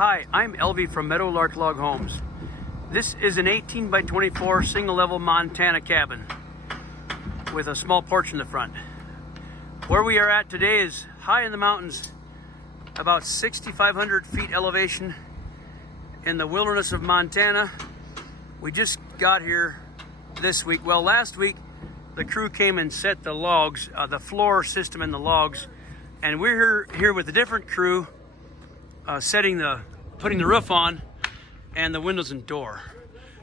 Hi, I'm Elvie from Meadowlark Log Homes. This is an 18 by 24 single level Montana cabin with a small porch in the front. Where we are at today is high in the mountains, about 6,500 feet elevation in the wilderness of Montana. We just got here this week. Well, last week the crew came and set the logs, the floor system in the logs, and we're here with a different crew putting the roof on and the windows and door.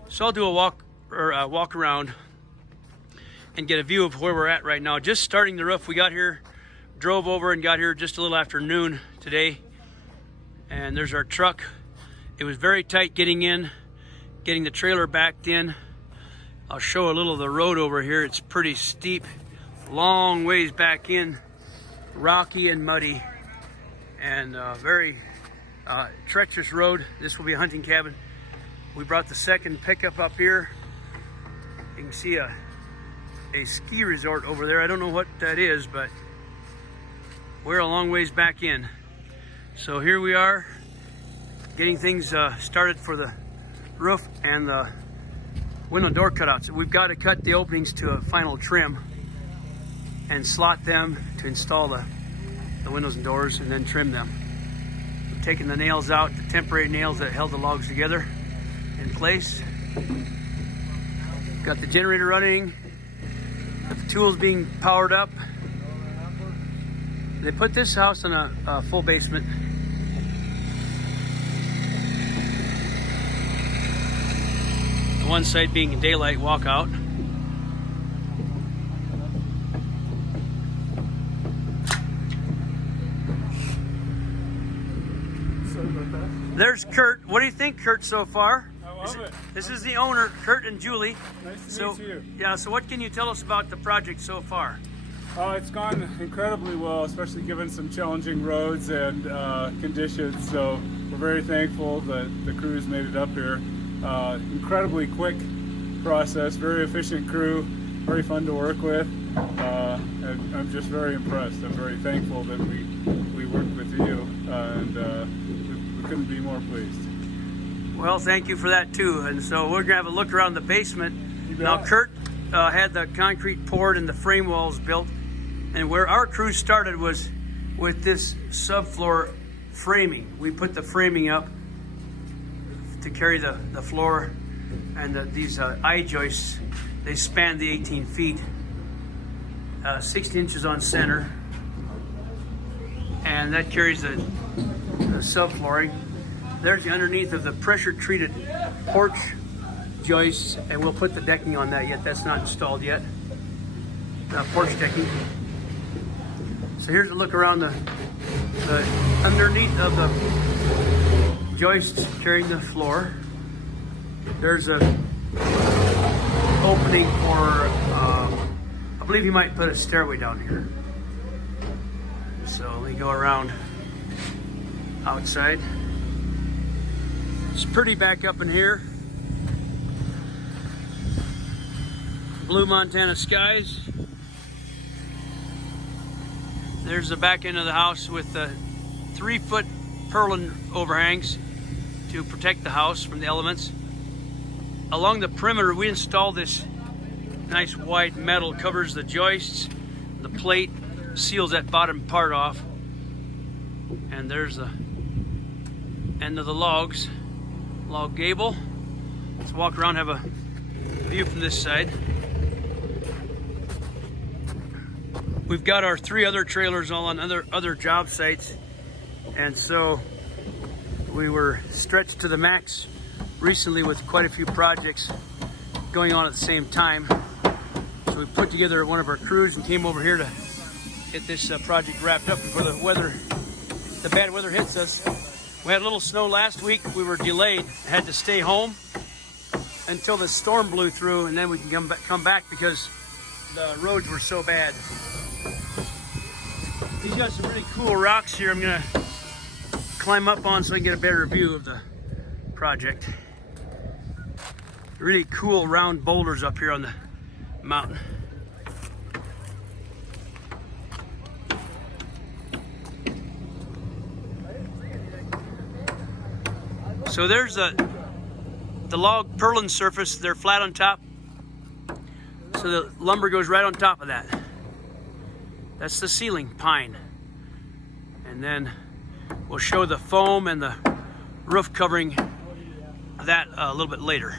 So I'll do a walk around and get a view of where we're at right now. Just starting the roof. We got here, drove over and got here just a little after noon today. And there's our truck. It was very tight getting in, getting the trailer backed in. I'll show a little of the road over here. It's pretty steep, long ways back in, rocky and muddy, and very treacherous road. This will be a hunting cabin. We brought the second pickup up here. You can see a ski resort over there. I don't know what that is, but we're a long ways back in. So here we are getting things started for the roof and the window door cutouts. We've got to cut the openings to a final trim and slot them to install the windows and doors, and then trim them. We've taken the nails out, the temporary nails that held the logs together in place. Got the generator running, got the tools being powered up. They put this house in a full basement. One side being a daylight walkout. There's Kurt. What do you think, Kurt, so far? I love it. This is the owner, Kurt and Julie. Nice to meet you. Yeah, so what can you tell us about the project so far? It's gone incredibly well, especially given some challenging roads and conditions. So we're very thankful that the crew's made it up here. Incredibly quick process, very efficient crew, very fun to work with, and I'm just very impressed. I'm very thankful that we worked with you, and we couldn't be more pleased. Well, thank you for that too. And so we're gonna have a look around the basement. Now, Kurt had the concrete poured and the frame walls built, and where our crew started was with this subfloor framing. We put the framing up to carry the floor, and these eye joists, they span the 18 feet, 60 inches on center, and that carries the subflooring. There's the underneath of the pressure treated porch joists, and we'll put the decking on that yet. That's not installed yet. Porch decking. So here's a look around the underneath of the joists carrying the floor. There's a opening for, I believe he might put a stairway down here. So we go around outside. It's pretty back up in here. Blue Montana skies. There's the back end of the house with the 3-foot purlin overhangs to protect the house from the elements. Along the perimeter, we installed this nice white metal, covers the joists, the plate, seals that bottom part off. And there's the end of the logs, log gable. Let's walk around, have a view from this side. We've got our 3 other trailers all on other job sites, and so we were stretched to the max recently with quite a few projects going on at the same time. So we put together one of our crews and came over here to get this project wrapped up before the bad weather hits us. We had a little snow last week. We were delayed, had to stay home until the storm blew through, and then we can come back because the roads were so bad. He's got some really cool rocks here I'm gonna climb up on so I can get a better view of the project. Really cool round boulders up here on the mountain. So there's the log purlin surface. They're flat on top, so the lumber goes right on top of that. That's the ceiling, pine. And then we'll show the foam and the roof covering that a little bit later.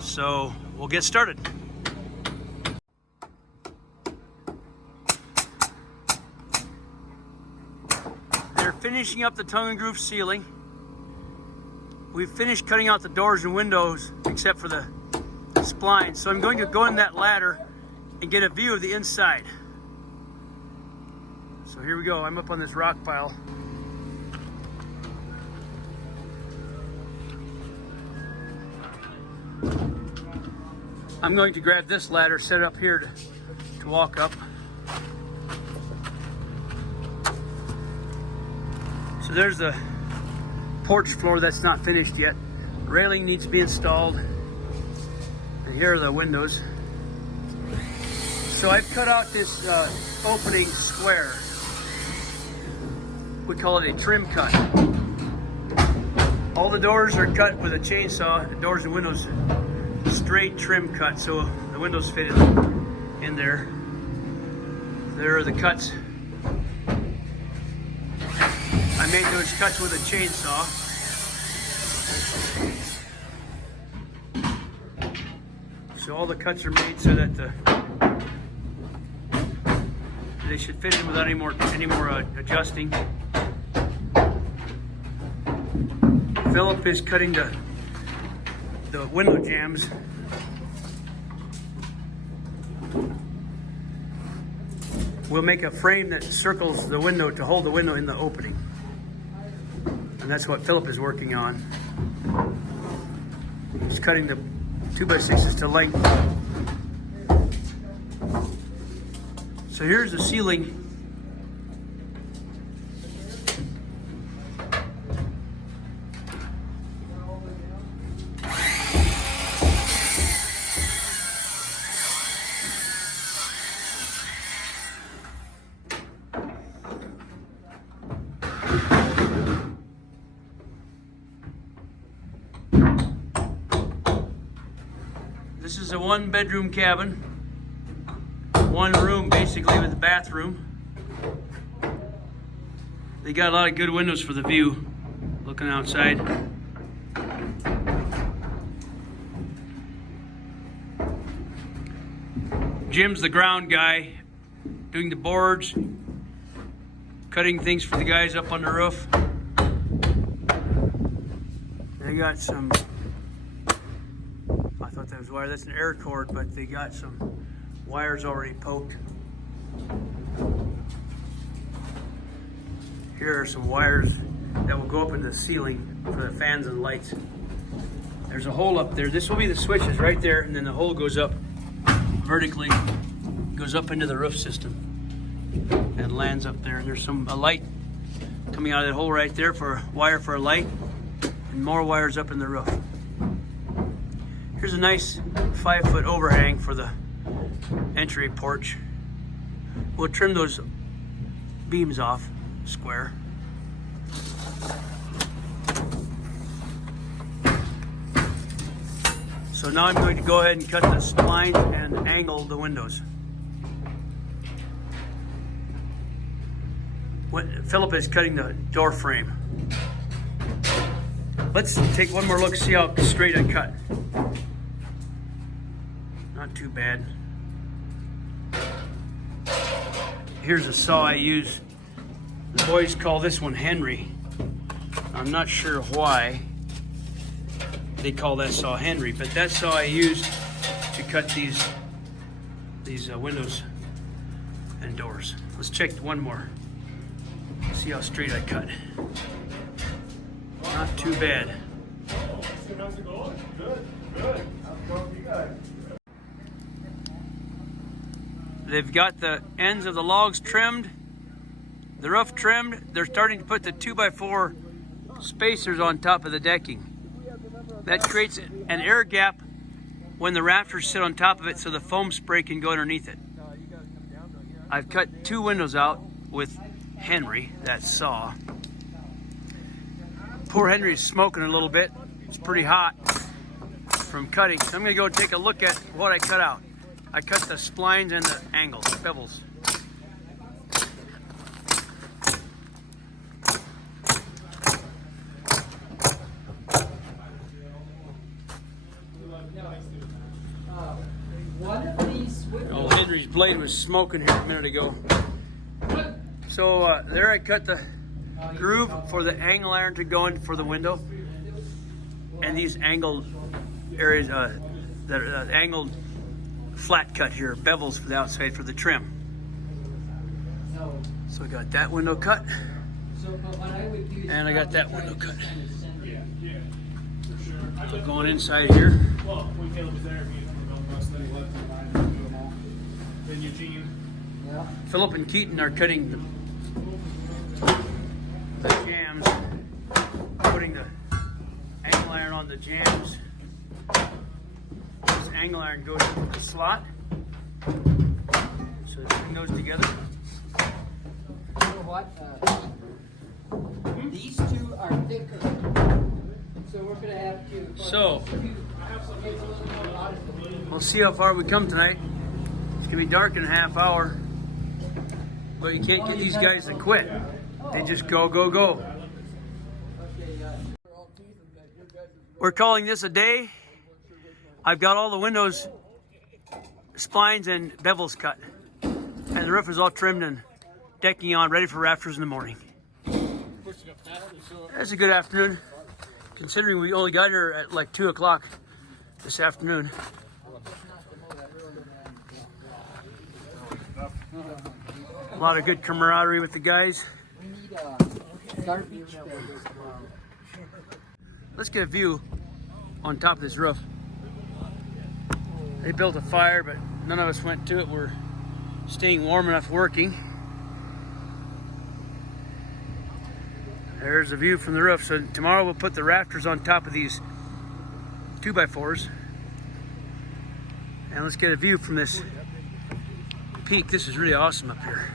So we'll get started. They're finishing up the tongue and groove ceiling. We've finished cutting out the doors and windows except for the splines. So I'm going to go in that ladder and get a view of the inside. So here we go. I'm up on this rock pile. I'm going to grab this ladder, set it up here to walk up. So there's the porch floor that's not finished yet. Railing needs to be installed. And here are the windows. So I've cut out this opening square. We call it a trim cut. All the doors are cut with a chainsaw, the doors and windows straight trim cut, so the windows fit in there. There are the cuts. I made those cuts with a chainsaw. So all the cuts are made so that they should fit in without any more adjusting. Philip is cutting the window jambs. We'll make a frame that circles the window to hold the window in the opening. And that's what Philip is working on. He's cutting the 2x6s to length. So here's the ceiling. This is a one-bedroom cabin. One room basically with a bathroom. They got a lot of good windows for the view looking outside. Jim's the ground guy, doing the boards, cutting things for the guys up on the roof. They got some, I thought that was wire, that's an air cord, but they got some wires already poked. Here are some wires that will go up into the ceiling for the fans and lights. There's a hole up there. This will be the switches right there, and then the hole goes up vertically, goes up into the roof system and lands up there. And there's a light coming out of that hole right there for a wire for a light, and more wires up in the roof. Here's a nice 5-foot overhang for the entry porch. We'll trim those beams off square. So now I'm going to go ahead and cut the splines and angle the windows. Philip is cutting the door frame. Let's take one more look, see how straight I cut. Not too bad. Here's a saw I use. The boys call this one Henry. I'm not sure why they call that saw Henry, but that's saw I used to cut these windows and doors. Let's check one more. See how straight I cut. Not too bad. How's it going? Good, good. How's it going with you guys? They've got the ends of the logs trimmed, the roof trimmed. They're starting to put the 2x4 spacers on top of the decking. That creates an air gap when the rafters sit on top of it so the foam spray can go underneath it. I've cut 2 windows out with Henry, that saw. poor Henry's smoking a little bit. It's pretty hot from cutting. So I'm gonna go take a look at what I cut out. I cut the splines and the angles, bevels. Oh, Henry's blade was smoking here a minute ago. So there I cut the groove for the angle iron to go in for the window, and these angled areas, that angled flat cut here, bevels for the outside for the trim. So I got that window cut, and I got that window cut. So going inside here. Philip and Keaton are cutting the jams, putting the angle iron on the jams. This angle iron goes into the slot, so putting those together. You know what? These two are thicker, so we're going to have to. So we'll see how far we come tonight. It's gonna be dark in a half hour, but you can't get these guys to quit. They just go, go, go. We're calling this a day. I've got all the windows, splines, and bevels cut, and the roof is all trimmed and decking on, ready for rafters in the morning. That's a good afternoon, considering we only got here at like 2 o'clock this afternoon. A lot of good camaraderie with the guys. We need a garbage bag. Let's get a view on top of this roof. They built a fire, but none of us went to it. We're staying warm enough working. There's a view from the roof. So tomorrow we'll put the rafters on top of these 2x4s. And let's get a view from this peak. This is really awesome up here.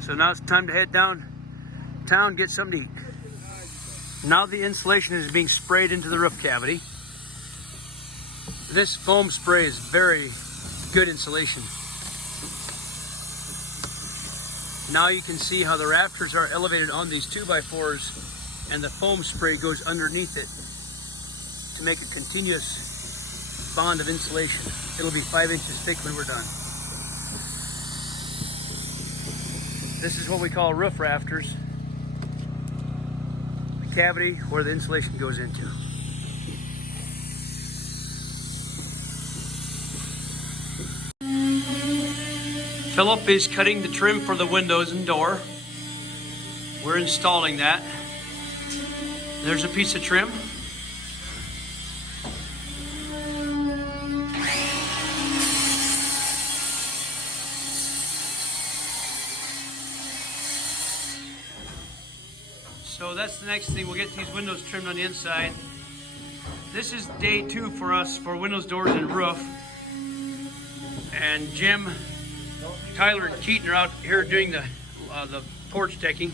So now it's time to head downtown, get something to eat. Now the insulation is being sprayed into the roof cavity. This foam spray is very good insulation. Now you can see how the rafters are elevated on these 2x4s, and the foam spray goes underneath it to make a continuous bond of insulation. It'll be 5 inches thick when we're done. This is what we call roof rafters. The cavity where the insulation goes into. Philip is cutting the trim for the windows and door. We're installing that. There's a piece of trim. So that's the next thing. We'll get these windows trimmed on the inside. This is day 2 for us for windows, doors, and roof. And Jim, Tyler, and Keaton are out here doing the porch decking.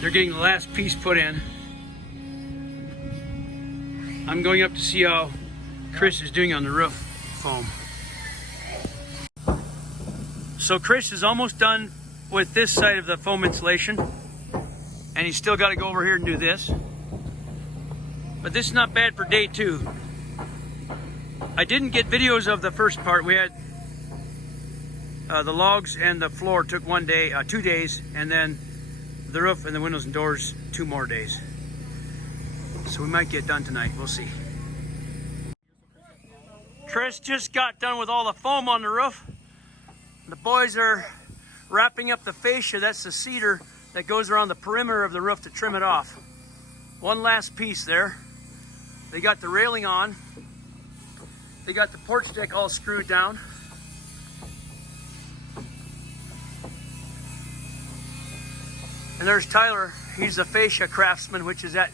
They're getting the last piece put in. I'm going up to see how Chris is doing on the roof foam. So Chris is almost done with this side of the foam insulation, and he's still got to go over here and do this. But this is not bad for day 2. I didn't get videos of the first part. We had the logs and the floor took 1 day, 2 days, and then the roof and the windows and doors 2 more days. So we might get done tonight. We'll see. Chris just got done with all the foam on the roof. The boys are wrapping up the fascia. That's the cedar that goes around the perimeter of the roof to trim it off. One last piece there. They got the railing on. They got the porch deck all screwed down. And there's Tyler. He's the fascia craftsman, which is that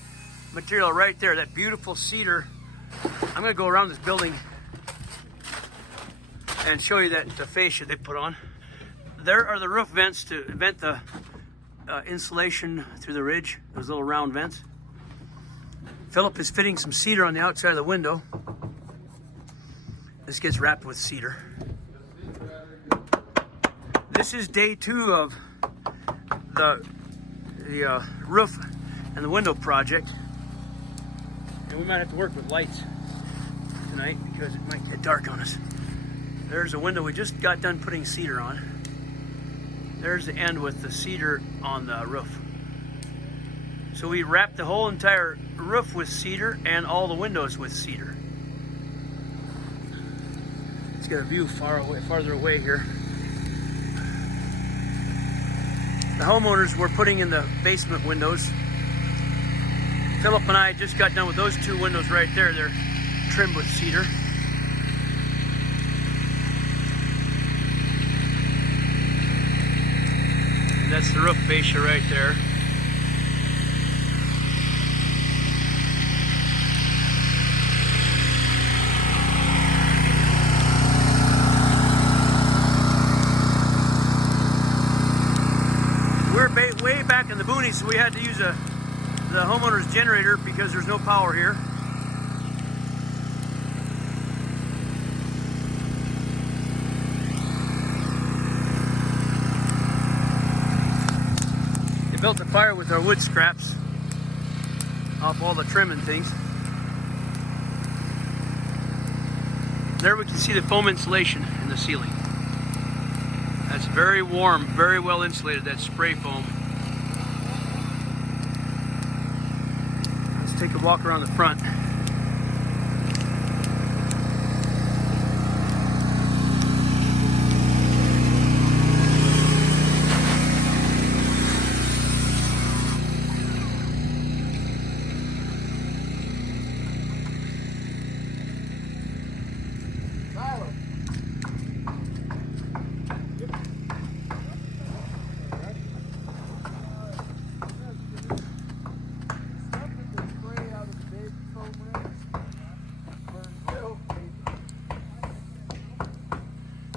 material right there, that beautiful cedar. I'm gonna go around this building and show you that the fascia they put on. There are the roof vents to vent the insulation through the ridge, those little round vents. Philip is fitting some cedar on the outside of the window. This gets wrapped with cedar. This is day 2 of the roof and the window project. And we might have to work with lights tonight because it might get dark on us. There's a window we just got done putting cedar on. There's the end with the cedar on the roof. So we wrapped the whole entire roof with cedar and all the windows with cedar. Let's get a view farther away here. The homeowners were putting in the basement windows. Philip and I just got done with those 2 windows right there. They're trimmed with cedar. And that's the roof fascia right there. We're way back in the boonies, so we had to use the homeowner's generator because there's no power here. They built a fire with our wood scraps off all the trim and things. There we can see the foam insulation in the ceiling. That's very warm, very well insulated, that spray foam. Let's take a walk around the front.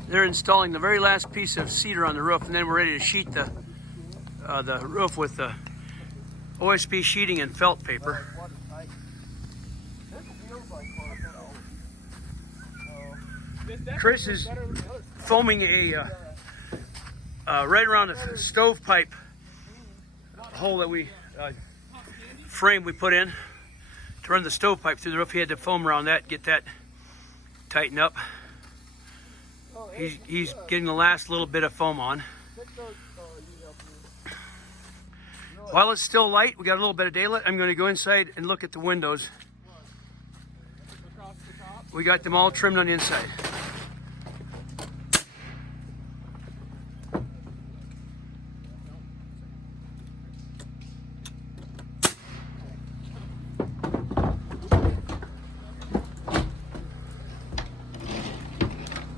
They're installing the very last piece of cedar on the roof, and then we're ready to sheet the roof with the OSB sheeting and felt paper. Chris is foaming a right around the stovepipe hole that we frame we put in to run the stovepipe through the roof. He had to foam around that, get that tightened up. He's getting the last little bit of foam on. While it's still light, we got a little bit of daylight. I'm going to go inside and look at the windows. We got them all trimmed on the inside.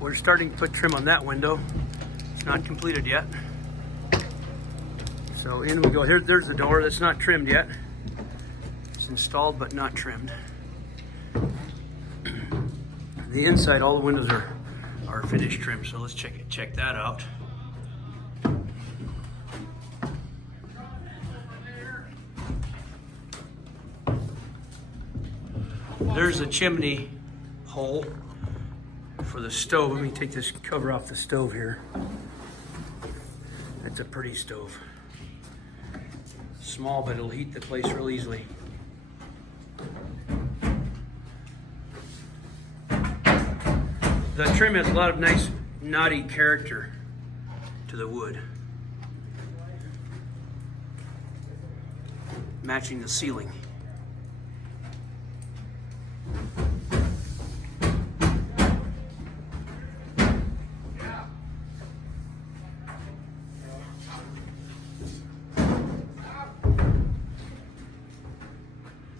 We're starting to put trim on that window. It's not completed yet. So in we go. There's the door. That's not trimmed yet. It's installed but not trimmed. The inside, all the windows are finished trim. So let's check that out. There's the chimney hole for the stove. Let me take this cover off the stove here. That's a pretty stove. Small, but it'll heat the place real easily. The trim has a lot of nice knotty character to the wood, matching the ceiling.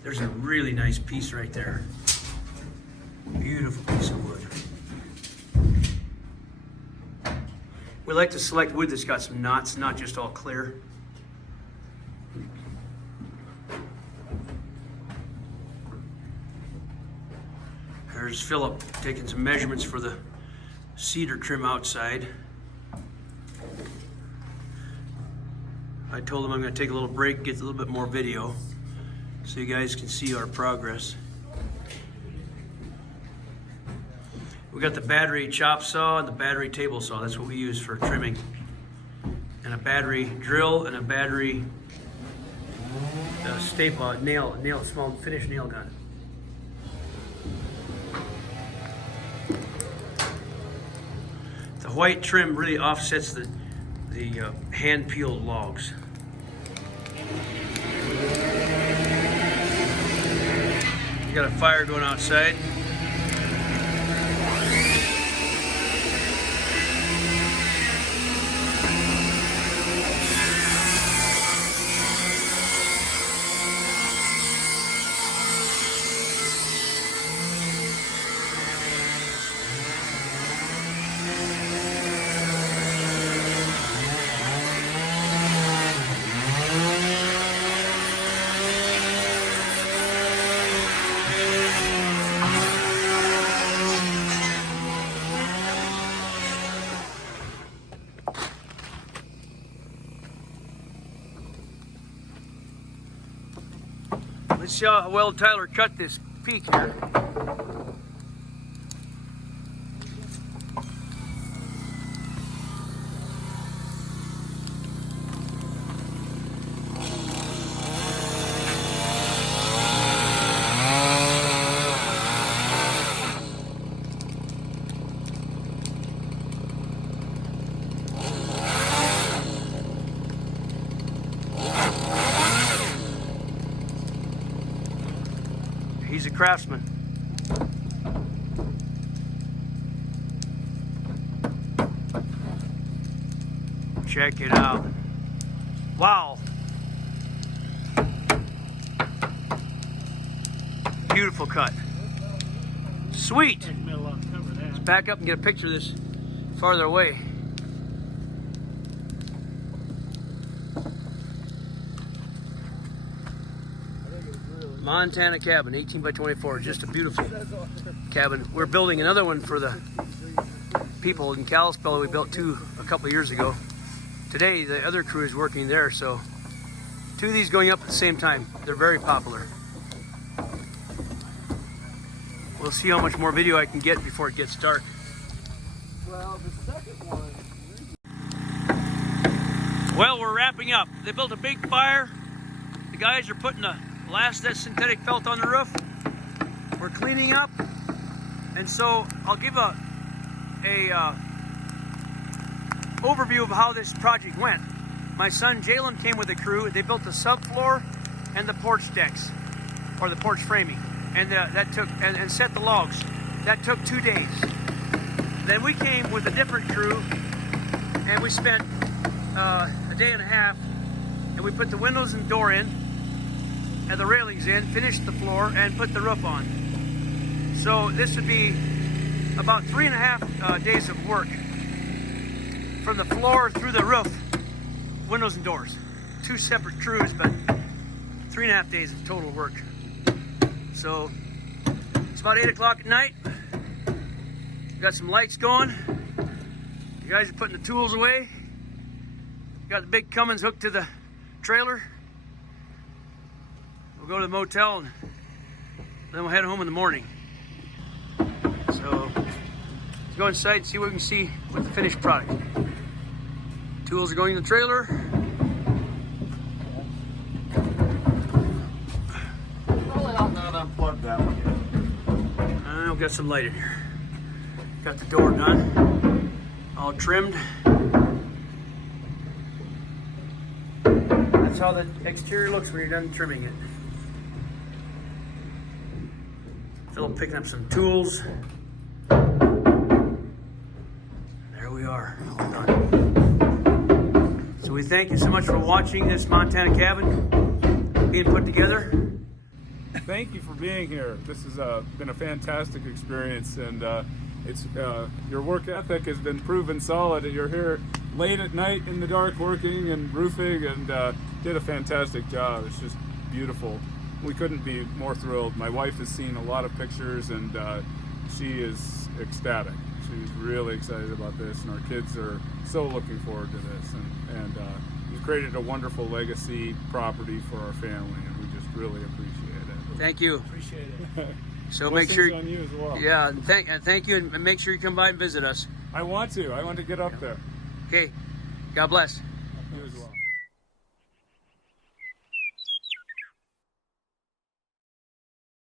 There's a really nice piece right there. Beautiful piece of wood. We like to select wood that's got some knots, not just all clear. There's Philip taking some measurements for the cedar trim outside. I told them I'm going to take a little break, get a little bit more video so you guys can see our progress. We got the battery chop saw and the battery table saw. That's what we use for trimming. And a battery drill and a battery staple, small finished nail gun. The white trim really offsets the hand peeled logs. You got a fire going outside. Let's see how well Tyler cut this peak here. He's a craftsman. Check it out. Wow. Beautiful cut. Sweet. Let's back up and get a picture of this farther away. Montana cabin, 18 by 24, just a beautiful cabin. We're building another one for the people in Kalispell. We built two a couple of years ago. Today, the other crew is working there, so two of these going up at the same time. They're very popular. We'll see how much more video I can get before it gets dark. Well, the second one. Well, we're wrapping up. They built a big fire. The guys are putting the last of that synthetic felt on the roof. We're cleaning up, and so I'll give a overview of how this project went. My son Jalon came with the crew. They built the subfloor and the porch decks, or the porch framing, and that took and set the logs. That took 2 days. Then we came with a different crew, and we spent a day and a half, and we put the windows and door in, and the railings in, finished the floor, and put the roof on. So this would be about 3.5 days of work from the floor through the roof, windows and doors. 2 separate crews, but 3.5 days of total work. So it's about 8 o'clock at night. Got some lights going. You guys are putting the tools away. Got the big Cummins hooked to the trailer. We'll go to the motel and then we'll head home in the morning. So let's go inside and see what we can see with the finished product. Tools are going in the trailer. Probably not unplug that one yet. I've got some light in here. Got the door done, all trimmed. That's how the exterior looks when you're done trimming it. Philip picking up some tools. There we are, all done. So we thank you so much for watching this Montana cabin being put together. Thank you for being here. This has been a fantastic experience, and your work ethic has been proven solid. You're here late at night in the dark working and roofing, and did a fantastic job. It's just beautiful. We couldn't be more thrilled. My wife has seen a lot of pictures, and she is ecstatic. She's really excited about this, and our kids are so looking forward to this. And you've created a wonderful legacy property for our family, and we just really appreciate it. Thank you. Appreciate it. So make sure. Blessings on you as well. Yeah, and thank you, and make sure you come by and visit us. I want to get up there. Okay. God bless. You as well.